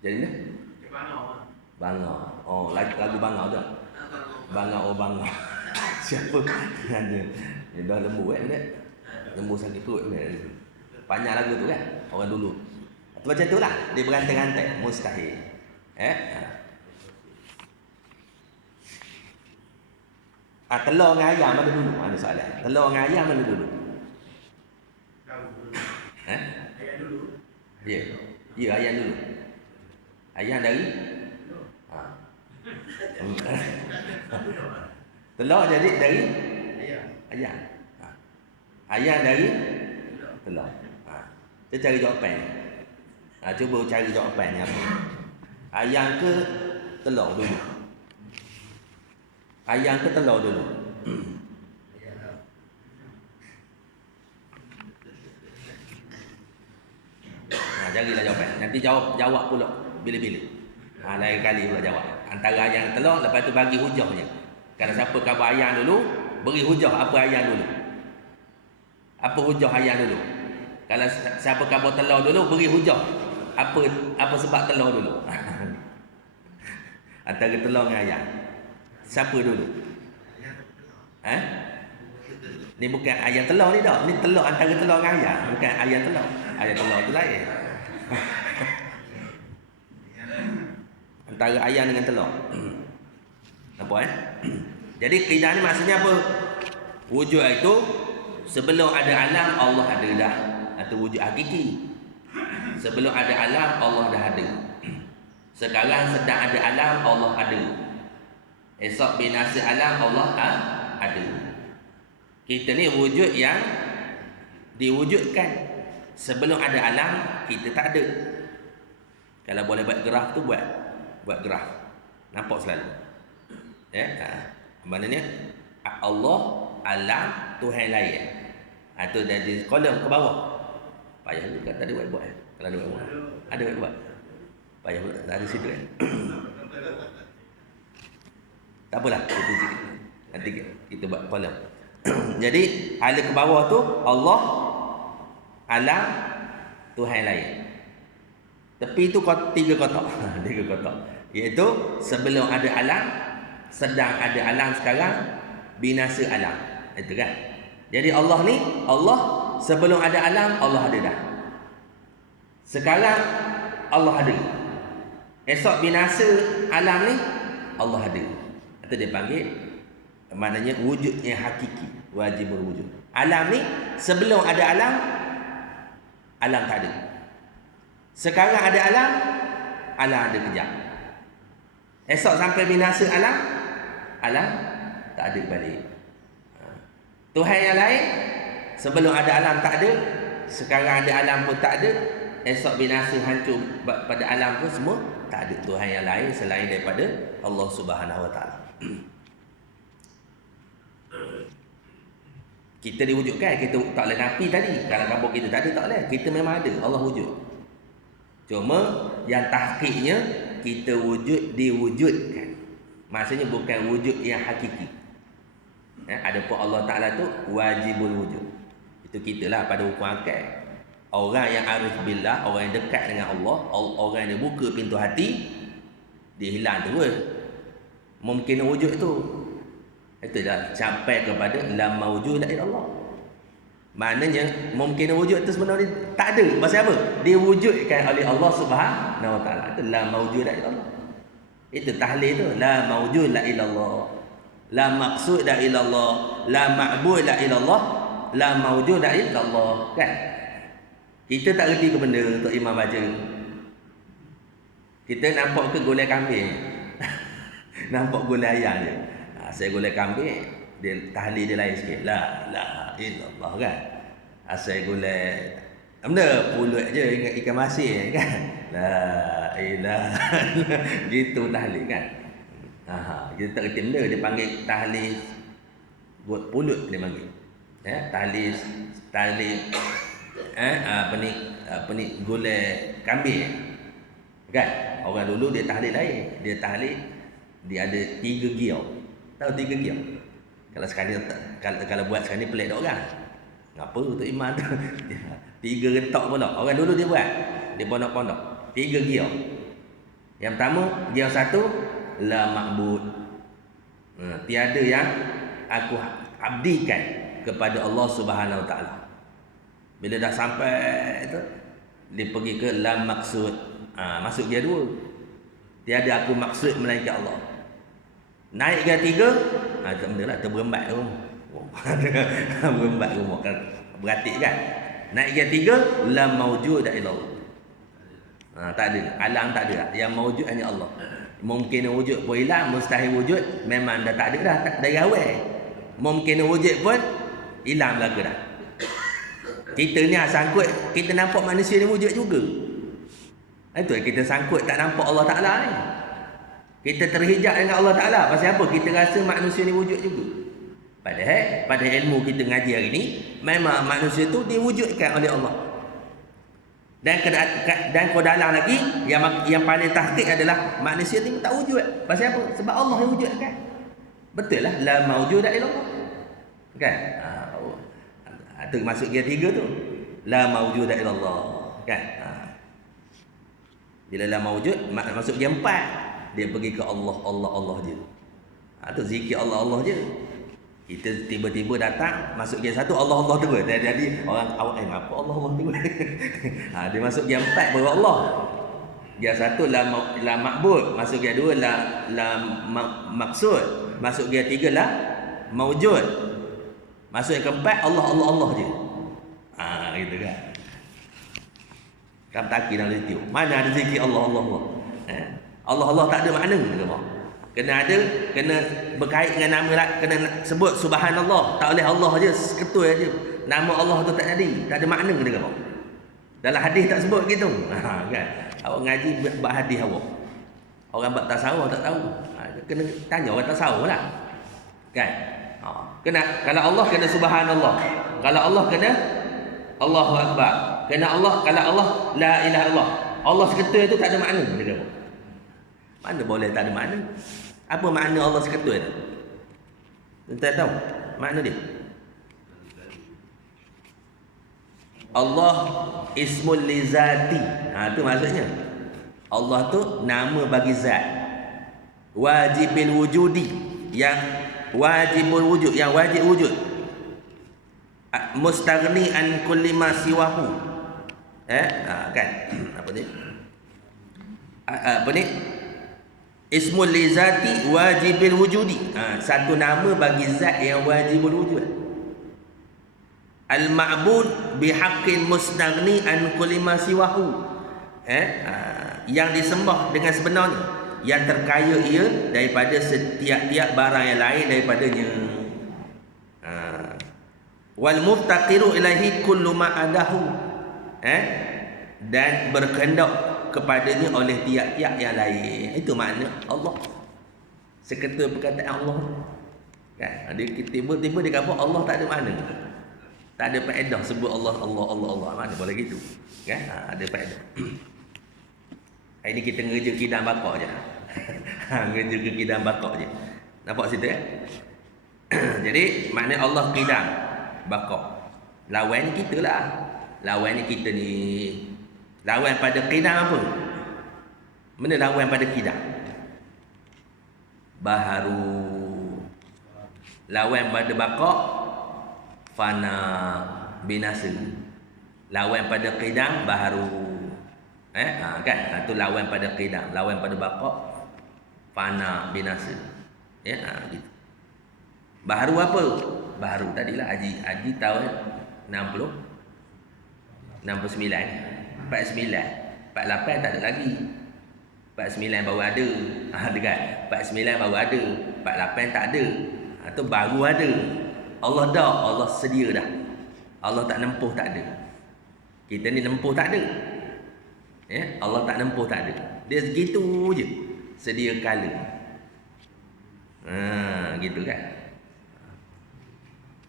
Jadi ni? Bangau. Oh, lagu Bangau tu. Bangau Siapa ada? Dia dah lembu kan dia? Lembu sakit perut ni. Panjang lagu tu kan? Orang dulu. Macam tu lah. Dia berantai-rantai. Mustahil. Telur dengan ayam mana dulu? Ada soalan. Telur dengan ayam mana dulu? Ayam dulu. Ya. Ya, ayam dulu. Ayam dari? Telur jadi dari? Ayam. Ayam dari? Telur. Kita cari jawapan. Cuba cari jawapan ni apa? Ayam ke telur dulu? Ayam ke telur dulu? Carilah jawapan. Nanti jawab pula bila-bila. Lain kali pula jawab. Antara ayam dan telur, lepas tu bagi hujahnya. Kalau siapa khabar ayam dulu, beri hujah apa ayam dulu. Apa hujah ayam dulu? Kalau siapa khabar telur dulu, beri hujah. Apa sebab telur dulu? Antara telur dengan ayam. Siapa dulu? Ni bukan ayam telur ni dah. Ni telur antara telur dengan ayam. Bukan ayam telur. Ayam telur tu lain. Antara ayam dengan telur. Nampak Jadi qidam ni maksudnya apa? Wujud itu sebelum ada alam Allah ada dah. Atau wujud hakiki. Sebelum ada alam Allah dah ada. Sekarang sedang ada alam Allah ada. Esok binasa alam Allah ada. Kita ni wujud yang diwujudkan. Sebelum ada alam kita tak ada. Kalau boleh buat graf tu buat graf. Nampak selalu. Maknanya Allah, alam, Tuhan lain. Itu dari kolom ke bawah. Payah juga tadi buat. Kalau ada buat. Ada buat. Payah pula dari situ kan. Tak apalah, nanti kita buat kolom. Jadi ala ke bawah tu Allah, alam, Tuhan lain. Tepi tu tiga kotak. Tiga kotak. Iaitu sebelum ada alam, sedang ada alam sekarang, binasa alam. Itu kan. Jadi Allah ni, Allah sebelum ada alam Allah ada dah. Sekarang Allah ada. Esok binasa alam ni Allah ada. Itu dia panggil, maknanya wujud yang hakiki, wajib berwujud. Alam ni sebelum ada alam, alam tak ada. Sekarang ada alam, alam ada kejap. Esok sampai binasa alam, alam tak ada balik. Tuhan yang lain, sebelum ada alam tak ada, sekarang ada alam pun tak ada, esok binasa hancur pada alam pun semua tak ada. Tuhan yang lain selain daripada Allah Subhanahu Wa Taala. Kita diwujudkan, kita tak boleh nafi tadi. Kalau kampung kita tak ada, tak boleh. Kita memang ada, Allah wujud. Cuma yang tahqiqnya, kita wujud diwujudkan. Maksudnya bukan wujud yang hakiki. Adapun Allah Ta'ala tu wajibul wujud. Itu kita lah pada hukum akal. Orang yang arif billah, orang yang dekat dengan Allah, orang yang buka pintu hati, dia hilang terus mungkin wujud tu. Itu dah sampai kepada la mawjud illa Allah. Maknanya mungkin wujud tu sebenarnya tak ada. Pasal apa? Diwujudkan oleh Allah Subhanahu Wa Taala. Itu la mawjud illa Allah. Itu tahlil tu, la mawjud illa Allah. La maqsud illa Allah, la ma'bud illa Allah, la mawjud illa Allah. Kan? Kita tak reti ke benda Tok Imam baca. Kita nampak ke gulai kambing. Nampak gulai ayam je. Saya gulai kambing, dia tahlil dia lain sikit. La ilaha illallah kan. Saya gulai benda pulut je ingat ikan masin kan. La ilaha gitu tahlil kan. Kita tak reti benda, dia panggil tahlil buat pulut dia panggil. Tahlil apa ni gulai kambing. Kan? Orang dulu dia tahlil lain. Dia tahlil dia ada 3 giau. Tahu 3 giau? Kalau sekarang kalau buat sekarang ni pelik dak orang. Ngapa Tok Imam tu? 3 retak pula. Orang dulu dia buat. Dia pondok-pondok. 3 giau. Yang pertama, giau 1 la ma'bud. Tiada yang aku abdikan kepada Allah Subhanahu Wa Taala. Bila dah sampai tu, dia pergi ke la maksud. Masuk dia 2. Tiada aku maksud melainkan Allah. Naik ke 3, tak benda lah, terberembat tu. Berembat rumah kan. Beratik kan. Naik ke 3, la mawjud illa Allah. Tak ada. Alam tak ada. Yang mawjud hanya Allah. Mungkin wujud pun hilang, mustahil wujud memang dah tak ada dah dari awal. Mungkin wujud pun hilang belaka dah. Kita ni sangkut, kita nampak manusia ni wujud juga. Itu kita sangkut tak nampak Allah Ta'ala ni. Kita terhijab dengan Allah Ta'ala. Pasal apa? Kita rasa manusia ni wujud juga. Padahal pada ilmu kita ngaji hari ni, memang manusia tu diwujudkan oleh Allah. Dan kau dalam lagi yang paling tahqiq adalah manusia ni tak wujud. Pasal apa? Sebab Allah yang wujudkan. Betul lah, la mawjud illa Allah. Kan? Itu masuk dia 3 tu. La mawjud illa Allah. Kan? Bila la mawjud, masuk dia 4. Dia pergi ke Allah, Allah, Allah je. Itu zikir Allah, Allah je. Kita tiba-tiba datang, masuk dia 1, Allah, Allah terus. Jadi orang awak apa Allah, Allah terus. Dia masuk dia 4 baru Allah. Dia 1 la ma'bud, masuk dia 2 la maksud, masuk dia 3 la mawjud. Masuk yang keempat Allah, Allah, Allah je. Gitu kan. Kamu tak kira nanti. Mana ada zikir Allah, Allah, Allah. Allah, Allah tak ada makna ke apa? Kena ada, kena berkait dengan nama, kena sebut subhanallah. Tak boleh Allah je, ketul aja. Nama Allah tu tak jadi, tak ada makna ke apa? Dalam hadis tak sebut gitu. Kan? Awak ngaji buat hadis awak. Orang buat tasawuf tak tahu. Kena tanya orang tasawuf lah. Kan? Kena, kalau Allah kena subhanallah. Kalau Allah kena Allahu akbar. Kena Allah, kalau Allah la ilaha illallah. Allah seketul itu tak ada makna ke apa? Mana boleh tak ada makna? Apa makna Allah seketul itu? Tuan tahu makna dia? Allah ismul li zati. Itu maksudnya. Allah tu nama bagi zat. Wajibil wujudi, yang wajibul wujud, yang wajib wujud. Mustaghni an kulli ma siwahu. Kan? Apa ni? apa ni? Ismul li zati wajibil wujudi. Satu nama bagi zat yang wajibul wujud. Al-ma'bud bihaqqin mustaghni an kulli ma siwahu. Yang disembah dengan sebenarnya, yang terkaya ia daripada setiap-tiap barang yang lain daripadanya. Wal muftaqiru ilaihi kullu ma adahu. Dan berkehendak kepadanya oleh tiap-tiap yang lain. Itu makna Allah. Sekata perkataan Allah. Kan? Dia tiba-tiba dia kata Allah tak ada makna. Tak ada faedah sebut Allah. Mana boleh gitu. Kan? Ada faedah. Hari ni kita ngerja kidam bakar je. Ngerja ke kidam bakar je. Nampak situ Jadi makna Allah kidam bakar. Lawan ni kita lah. Lawan ni kita ni. Lawan pada qidam apa? Mana lawan pada qidam? Baharu. Lawan pada baqa' fana binasa. Lawan pada qidam baharu. Kan? Itu lawan pada qidam. Lawan pada baqa' fana binasa. Gitu. Baharu apa? Baharu tadilah haji tahun 69, 49, 48 tak ada lagi. 49 baru ada. Dekat 49 baru ada. 48 tak ada. Itu baru ada. Allah dah, Allah sedia dah. Allah tak nempuh tak ada. Kita ni nempuh tak ada. Allah tak nempuh tak ada. Dia segitu je. Sedia kala. Gitu kan.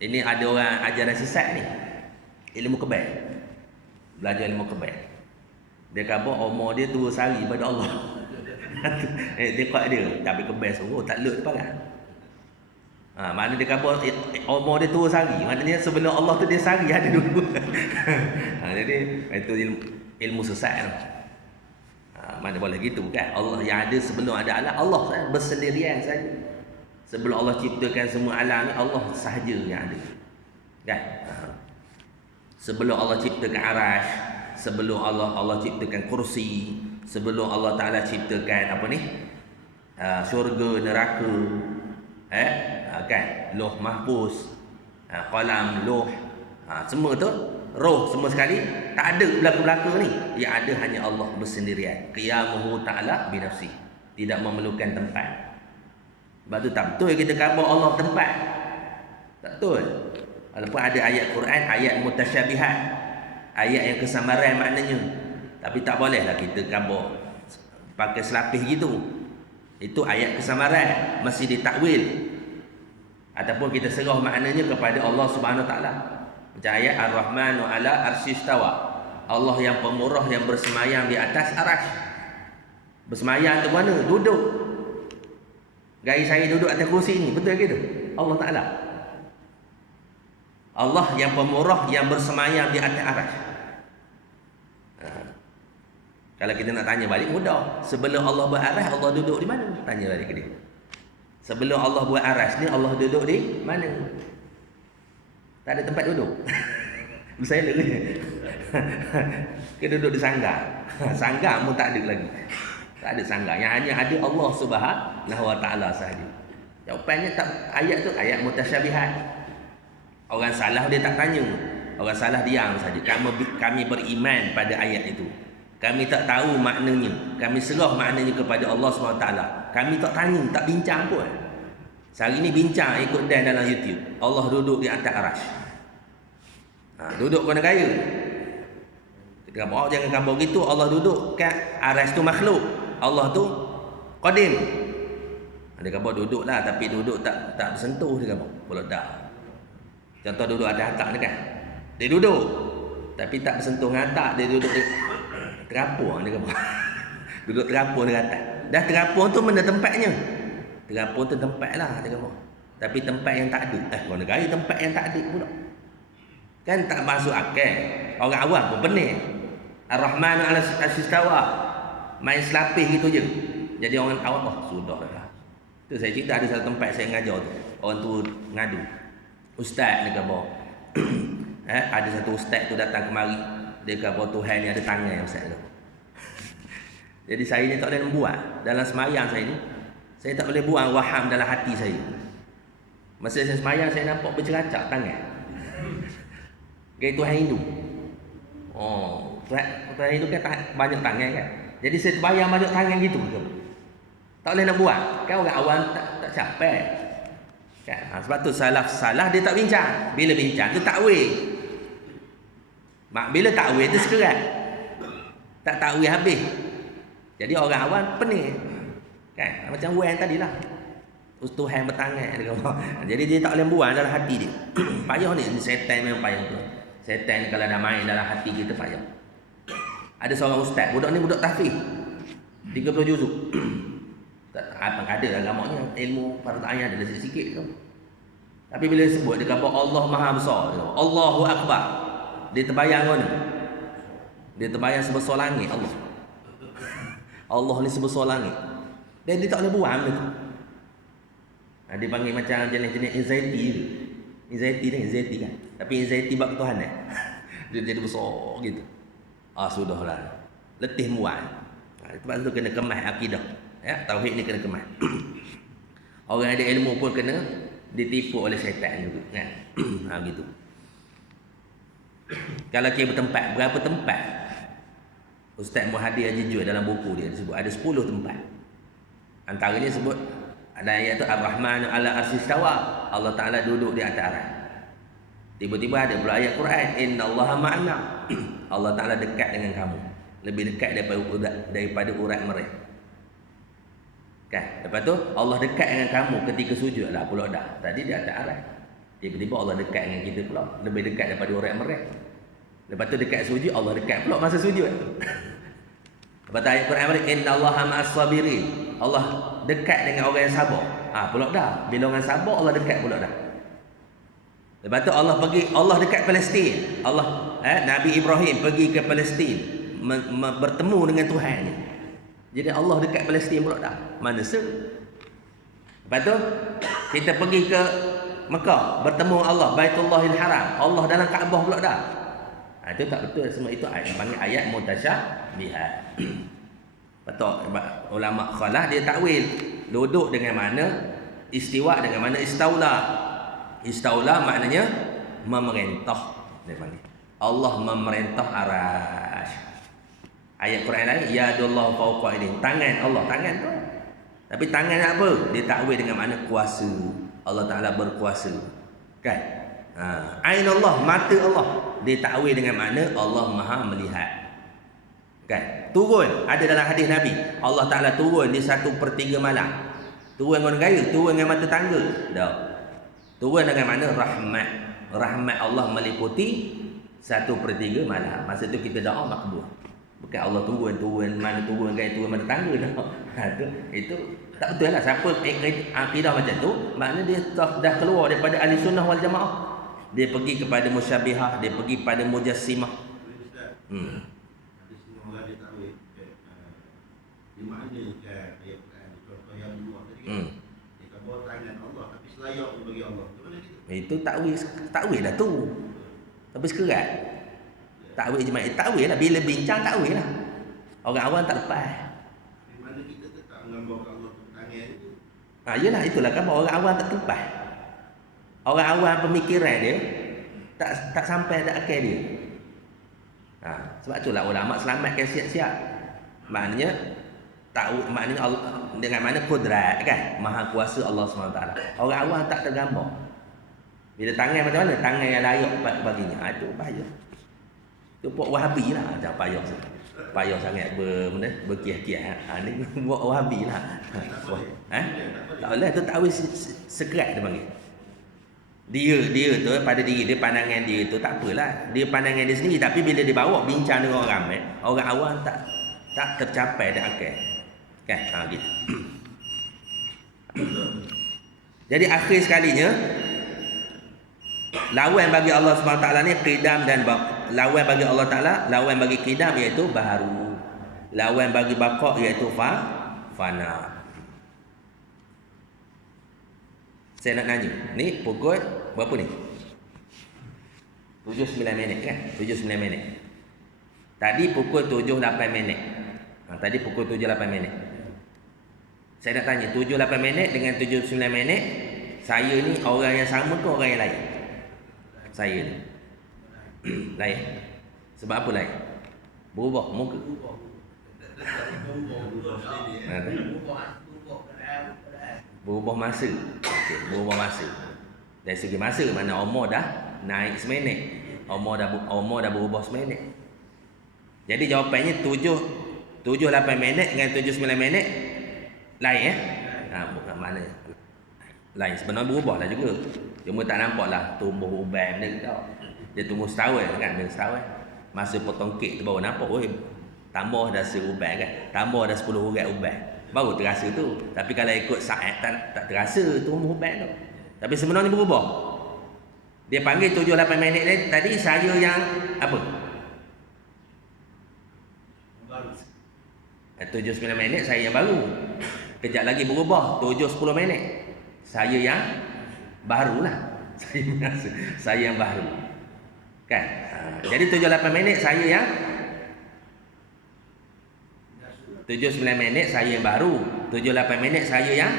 Ini ada orang ajaran sesat ni. Ilmu kebal. Belajar ilmu kebal. Dia kata umur dia tua sehari pada Allah. Dia kuat dia. Tapi kebal suruh tak lut depan kan. Mana dia kata umur dia tua sehari. Maknanya sebelum Allah tu dia sehari ada dulu. Jadi itu ilmu sesat. Mana boleh gitu kan. Allah yang ada sebelum ada alam. Allah bersendirian saja. Sebelum Allah ciptakan semua alam ni, Allah sahaja yang ada. Kan? Sebelum Allah ciptakan arash, sebelum Allah ciptakan kursi, sebelum Allah Ta'ala ciptakan apa ni? Syurga, neraka, kan? Lauh mahfuz, qalam, lauh, semua tu, roh semua sekali, tak ada belaka-belaka ni. Yang ada hanya Allah bersendirian. Qiyamuhu Ta'ala binafsi. Tidak memerlukan tempat. Sebab tu tak betul kita kata Allah tempat. Tak betul. Walaupun ada ayat Quran, ayat mutasyabihat, ayat yang kesamaran maknanya. Tapi tak bolehlah kita kata pakai selapis gitu. Itu ayat kesamaran, mesti ditakwil. Ataupun kita serah maknanya kepada Allah Subhanahu Taala. Macam ayat Ar-Rahmanu 'ala arsyistawa. Allah yang pemurah yang bersemayam di atas arasy. Bersemayam tu mana? Duduk. Gaya saya duduk atas kursi ni, betul gitu? Allah Ta'ala. Allah yang pemurah yang bersemayam di atas arasy. Kalau kita nak tanya balik, mudah. Sebelum Allah buat arasy, Allah duduk di mana? Tanya balik ke dia. Sebelum Allah buat arasy ni, Allah duduk di mana? Tak ada tempat duduk. Saya nak tanya. Kita duduk di sanggar. Sanggar pun tak ada lagi. Tak ada sanggar. Yang hanya ada Allah Subhanahu Wa Ta'ala sahaja. Jawapannya tak, ayat tu ayat mutasyabihat. Orang salah dia tak tanya. Orang salah diam saja. Kami beriman pada ayat itu. Kami tak tahu maknanya. Kami serah maknanya kepada Allah SWT. Kami tak tanya, tak bincang pun. Sehari ni bincang ikut Dan dalam YouTube. Allah duduk di atas arasy. Duduk kena gaya. Kita kata, jangan kata begitu. Allah duduk kat arasy tu makhluk. Allah tu qadim. Dia kata duduklah tapi duduk tak bersentuh dia kata. Kalau dah. Contoh duduk atas atap ni kan. Dia duduk tapi tak bersentuh dengan atap, dia duduk di terapung dia kata. Duduk terapung di atas. Dah terapung tu mana tempatnya? Terapung tu tempatlah dia kata. Tapi tempat yang tak ada. Kalau negara tempat yang tak ada pula. Kan tak masuk akal. Orang awam pun pening. Ar-Rahman 'ala arsyistawa. Main selapis gitu je. Jadi orang awam, sudah dah. Tu saya cerita ada satu tempat saya ngajar tu. Orang tu ngadu. Ustaz dia kata, ada satu ustaz tu datang kemari. Dia kata Tuhan ni ada tangan ustaz tu. Jadi saya ni tak boleh buat dalam semayang saya ni. Saya tak boleh buang waham dalam hati saya. Masa saya semayang saya nampak berceracak tangan. Gaya Tuhan Hindu. Oh, Tuhan Hindu kan banyak tangan kan. Jadi saya terbayang banyak tangan gitu. Tak boleh nak buat. Kan orang awam tak capek. Kan? Sebab tu salah dia tak bincang. Bila bincang tu takwil. Bila takwil tu sekerat. Tak takwil habis. Jadi orang awam pening. Kan? Macam Wan tadilah. Tuhan bertangan dekat bawah. Jadi dia tak boleh buang dalam hati dia. Payah ni setan memang payah tu. Setan kalau dah main dalam hati kita payah. Ada seorang ustaz, budak ni budak tahfiz. 30 juzuk. Apa ada agamanya, ilmu fardu ain ada sikit tu. Tapi bila sebut dia kata Allah Maha Besar, Allahu Akbar. Dia terbayang kan? Dia terbayang sebesar langit Allah. Allah ni sebesar langit. Dan dia tak boleh buang benda tu. Dia panggil macam jenis-jenis anxiety tu. Anxiety kan. Tapi anxiety bab Tuhan eh. Dia jadi besar gitu. Sudahlah. Letih muat. Sebab tu kena kemas akidah. Ya, tauhid ni kena kemas. Orang ada ilmu pun kena ditipu oleh syaitan juga kan. Gitu. Kalau kita bertempat, berapa tempat? Ustaz Muhadi Haji Jud dalam buku dia sebut ada 10 tempat. Antaranya sebut ada ayat tu Ar-Rahman 'ala arsyistawa. Allah Taala duduk di atas aras. Tiba-tiba ada pula ayat Quran, innallaha ma'ana. Allah Taala dekat dengan kamu. Lebih dekat daripada urat mereka. Kan? Lepas tu Allah dekat dengan kamu ketika sujud lah pula dah. Tadi di atas aras. Tiba-tiba Allah dekat dengan kita pula, lebih dekat daripada urat mereka. Lepas tu dekat sujud, Allah dekat pula masa sujud. Lepas tu ayat Quran balik, innallaha ma'as sabirin. Allah dekat dengan orang yang sabar. Pula dah. Bila orang sabar, Allah dekat pula dah. Lepas tu Allah dekat Palestin. Nabi Ibrahim pergi ke Palestin bertemu dengan Tuhan ni. Jadi Allah dekat Palestin pula dah. Mana se? Lepas tu kita pergi ke Mekah bertemu Allah, Baitullahil Haram. Allah dalam Kaabah pula dah. Itu tak betul semua itu ayat panggil ayat mutasyabihat. Betul ulama khalah dia takwil duduk dengan mana, istiwa dengan mana istaula. Istaula maknanya memerintah dia panggil. Allah memerintah arasy. Ayat Quran lain yadullahu fawqa aydihim. Tangan Allah, tangan tu. Tapi tangan apa? Dia takwil dengan mana kuasa. Allah Taala berkuasa. Kan? Ain Allah, mata Allah. Dia takwil dengan mana Allah Maha melihat. Kan? Turun ada dalam hadis Nabi. Allah Taala turun di 1/3 malam. Turun dengan gaya, turun dengan mata tangga. Dah. Turun dengan mana? Rahmat. Rahmat Allah meliputi 1/3 malam. Masa tu kita doa makbul. Bukan Allah turun mana turun gaya turun mana tangga dah. Itu tak betul lah. Siapa akidah macam tu, maknanya dia dah keluar daripada ahli sunnah wal jamaah. Dia pergi kepada musyabihah, dia pergi pada mujassimah. Di mana kan ayat Quran contoh yang dua tadi kan. Dia bawa tangan Allah tapi selayak bagi Allah. Macam mana gitu? Itu takwil dah tu. Tapi sekerat. Takwil je macam takwil lah, bila bincang takwil lah. Orang awam tak lepas. Di mana kita tetap mengambil Allah tangan itu. Yalah itulah kan orang awam tak lepas. Orang awam pemikiran dia tak sampai ada akal dia. Sebab itulah ulama selamatkan siap-siap. Maknanya Allah dengan mana kudrat kan, maha kuasa Allah SWT. Orang awam tak tergambar. Bila tangan macam mana? Tangan yang layak baginya. Itu bahaya. Itu buat Wahabi lah. Jangan payah sangat berkiah-kiah. Ni buat Wahabi lah. Tak boleh. Itu takwil sekerat dia panggil. Dia tu pada diri dia, pandangan dia tu tak apalah. Dia pandangan dia sendiri, tapi bila dia bawa bincang dengan orang ramai, orang awam tak tercapai dah akal. Kan? Gitu. Jadi akhir sekalinya lawan bagi Allah SWT ni qidam dan lawan bagi Allah Taala, lawan bagi qidam iaitu baharu. Lawan bagi baqa iaitu fana. Saya nak nanya, ni pukul berapa ni? 7.9 minit kan? 7.9 minit. Tadi pukul 7.8 minit. Tadi pukul 7-8 minit. Saya nak tanya, 7-8 minit dengan 7-9 minit, saya ni orang yang sama ke orang yang lain? Saya ni lain. Sebab apa lain? Berubah muka. Berubah masa. Okay, berubah masa. Dari segi masa, mana umur dah naik seminit, umur dah berubah seminit. Jadi jawapannya 7-8 minit dengan 7-9 minit lain bukan mana lain, sebenarnya berubah lah juga, cuma tak nampak lah tumbuh uban dia tau. Dia tumbuh setahun kan, dia setahun masa potong kek tu baru nampak, tambah dah seuban kan, tambah dah 10 urat uban, baru terasa tu. Tapi kalau ikut saat tak terasa tumbuh uban tu. Tapi sebenarnya berubah. Dia panggil 7-8 minit ni tadi saya yang apa? 7-9 minit saya yang baru. Kejap lagi berubah 7-10 minit saya yang baru lah. Saya yang baru kan. Jadi 7-8 minit saya yang 7-9 minit saya yang baru, 7-8 minit saya yang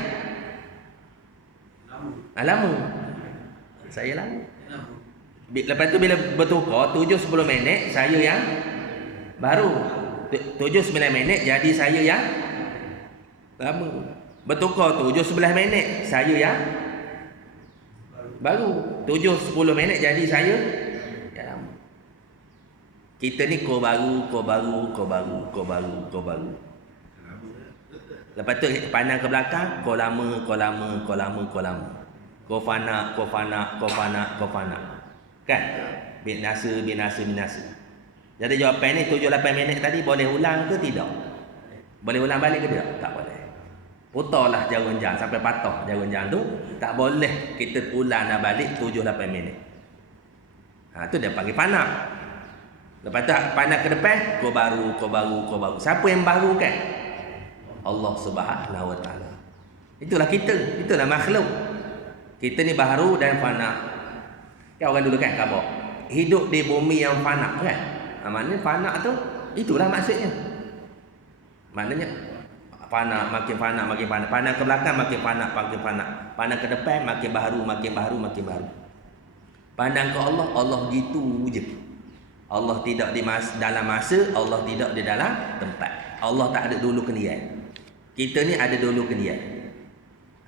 lama. Saya lama. Lepas tu bila bertukar 7-10 minit saya yang baru, 7-9 minit jadi saya yang lama. Bertukar 7-11 minit saya yang baru, 7-10 minit jadi saya yang lama. Kita ni kau baru. Lepas tu pandang ke belakang, kau lama. Kau fana. Kan? Binasa. Jadi jawapan ni 7-8 minit tadi boleh ulang ke tidak? Boleh ulang balik ke tidak? Tak boleh. Putarlah jarum jam sampai patah jarum jam tu, tak boleh kita ulang dah balik 7-8 minit. Tu dia panggil fana. Lepas tu fana ke depan, kau baru. Siapa yang baru kan? Allah Subhanahu Wa Taala. Itulah kita, itulah makhluk. Kita ni baru dan fana. Kan orang dulu kan khabar hidup di bumi yang fana kan? Maknanya fana tu itulah maksudnya. Maknanya fana, makin fana. Pandang ke belakang makin fana. Pandang ke depan makin baru. Pandang ke Allah gitu je. Allah tidak di dalam masa, Allah tidak di dalam tempat. Allah tak ada dulu kendian. Kita ni ada dulu kendian.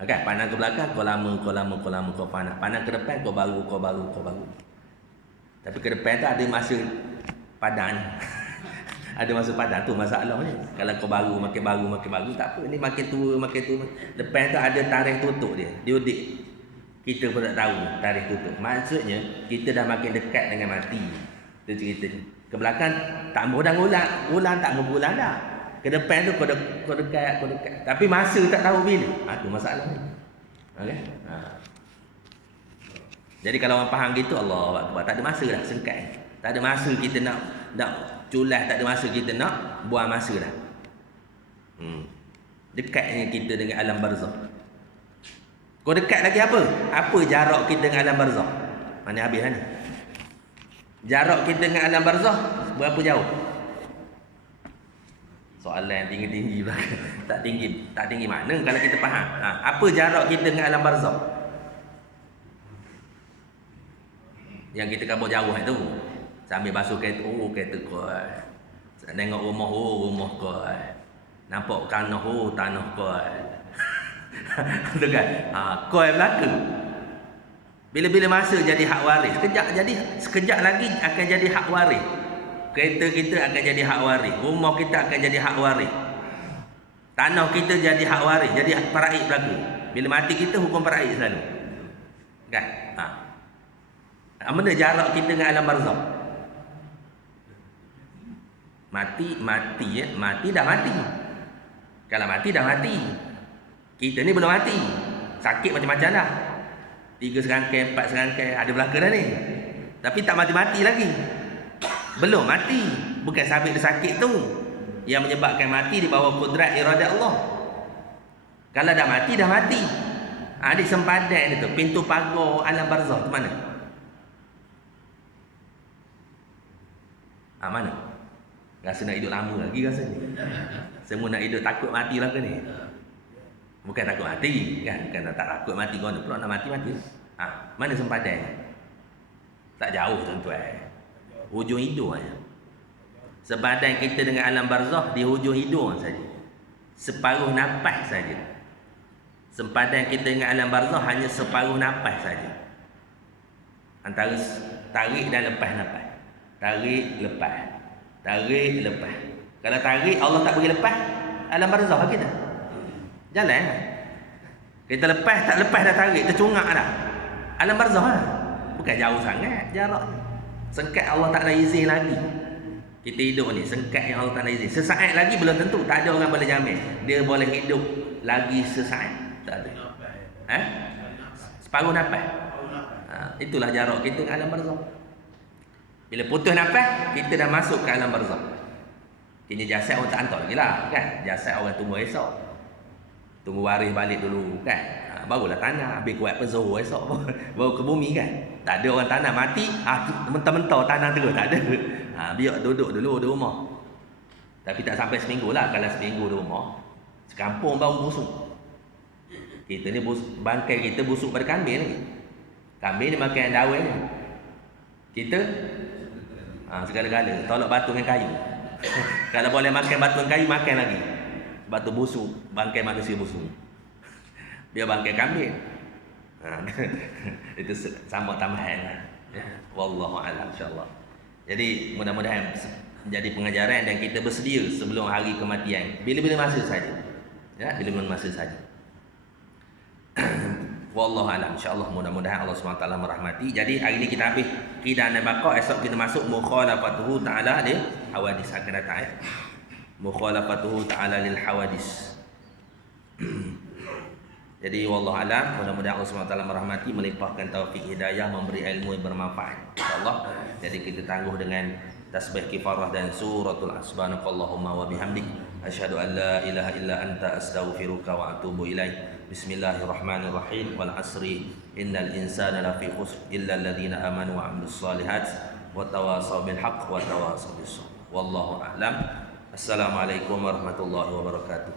Okay? Pandang ke belakang kau lama kau fana. Pandang ke depan kau baru. Tapi ke depan tu ada masa padan. Ada masa padan tu masalahnya. Kalau kau baru makin baru tak apa. Ni makin tua. Depan tu ada tarikh tutup dia. Diudik. Kita pun tak tahu tarikh tutup. Maksudnya kita dah makin dekat dengan mati. Itu cerita ni. Ke belakang tak mudah ulang tak berbulan dah. Ke depan tu kau dekat. Tapi masa tak tahu bila. Tu masalahnya. Okey. Jadi kalau orang faham gitu, Allah Akbar, tak ada masa dah sengkat. Tak ada masa kita nak culas, tak ada masa kita nak buang masa dah. Dekatnya kita dengan alam barzakh. Kau dekat lagi apa? Apa jarak kita dengan alam barzakh? Mana habis ni? Jarak kita dengan alam barzakh berapa jauh? Soalan yang tinggi-tinggi belakang. Tak tinggi mana kalau kita faham. Apa jarak kita dengan alam barzakh? Yang kita kabur jauh itu. Sambil basuh kereta, kereta kau. Tengok rumah kau. Nampak tanah kau. Betul kan? Kau yang belaka. Bila-bila masa jadi hak waris, sekejap lagi akan jadi hak waris. Kereta kita akan jadi hak waris, rumah kita akan jadi hak waris. Tanah kita jadi hak waris, jadi paraik berlaku. Bila mati kita hukum paraik selalu. Kan? Mana jarak kita dengan alam barzakh? Mati dah mati. Kalau mati dah mati. Kita ni belum mati. Sakit macam-macam dah. 3 serangkai, 4 serangkai ada belaka dah ni. Tapi tak mati-mati lagi. Belum mati. Bukan sabit dia sakit tu yang menyebabkan mati di bawah kudrat iradat Allah. Kalau dah mati, dah mati. Di sempadan itu pintu pagar alam barzakh tu mana? Mana? Rasa nak hidup lama lagi rasanya. Semua nak hidup takut mati lah ke ni? Bukan takut mati kan? Bukan tak takut mati kau pula nak mati. Mana sempadan? Tak jauh tuan-tuan. Hujung hidung aja. Sepadan kita dengan alam barzakh di hujung hidung saja. Separuh nafas saja. Sempadan kita dengan alam barzakh hanya separuh nafas saja. Antara tarik dan lepas nafas. Tarik, lepas. Tarik, lepas. Kalau tarik, Allah tak bagi lepas, alam barzakh kita. Jalan. Kita lepas, tak lepas dah tarik, tercungak dah. Alam barzakh lah. Bukan jauh sangat jarak. Sengkat Allah tak nak izin lagi. Kita hidup ni, sengkat yang Allah tak nak izin. Sesaat lagi belum tentu. Tak ada orang boleh jamin dia boleh hidup lagi sesaat. Tak ada. Separuh nafas. Itulah jarak kita ke alam barzakh. Bila putus nafas, kita dah masuk ke alam barzakh. Kini jasad orang tak hantar lagi lah kan. Jasad orang tunggu esok. Tunggu waris balik dulu kan. Barulah tanah. Habis kuat penzuhur esok baru ke bumi kan. Tak ada orang tanah mati, mentah-mentah tanah terus. Tak ada. Biar duduk dulu di rumah. Tapi tak sampai seminggu lah. Kalau seminggu di rumah, sekampung baru busuk. Kita ni bangkai kita busuk pada kambing lagi. Kambing ni makan daun ni. Kita segala-gala tolak batu dengan kayu. Kalau boleh makan batu dengan kayu, makan lagi. Batu busuk, bangkai manusia busuk. Dia bangkai kambing. Itu sama tambahan lah. Wallahu a'lam insya-Allah. Jadi mudah-mudahan menjadi pengajaran dan kita bersedia sebelum hari kematian. Bila-bila masa saja. Ya, bila-bila masa saja. Wallahu a'lam insya-Allah, mudah-mudahan Allah SWT merahmati. Jadi hari ni kita habis Qidah Nabaqah, esok kita masuk mukhalafatuhu ta'ala lil hawadis akan datang ya. Mukhalafatuhu ta'ala lil hawadis. Jadi wallahu a'lam, mudah-mudahan Allah SWT merahmati, melimpahkan taufik hidayah, memberi ilmu yang bermanfaat insya-Allah. Jadi kita tangguh dengan tasbih kifarah dan suratul subhanakallahumma wa bihamdik asyhadu an la ilaha illa anta astaghfiruka wa atubu ilaik. Bismillahirrahmanirrahim. Wal asri innal insana lafi khusr illa alladhina amanu wa 'amilus solihat wa tawasaw bil haqq wa tawasaw bis sabr. Wallahu a'lam. Assalamualaikum warahmatullahi wabarakatuh.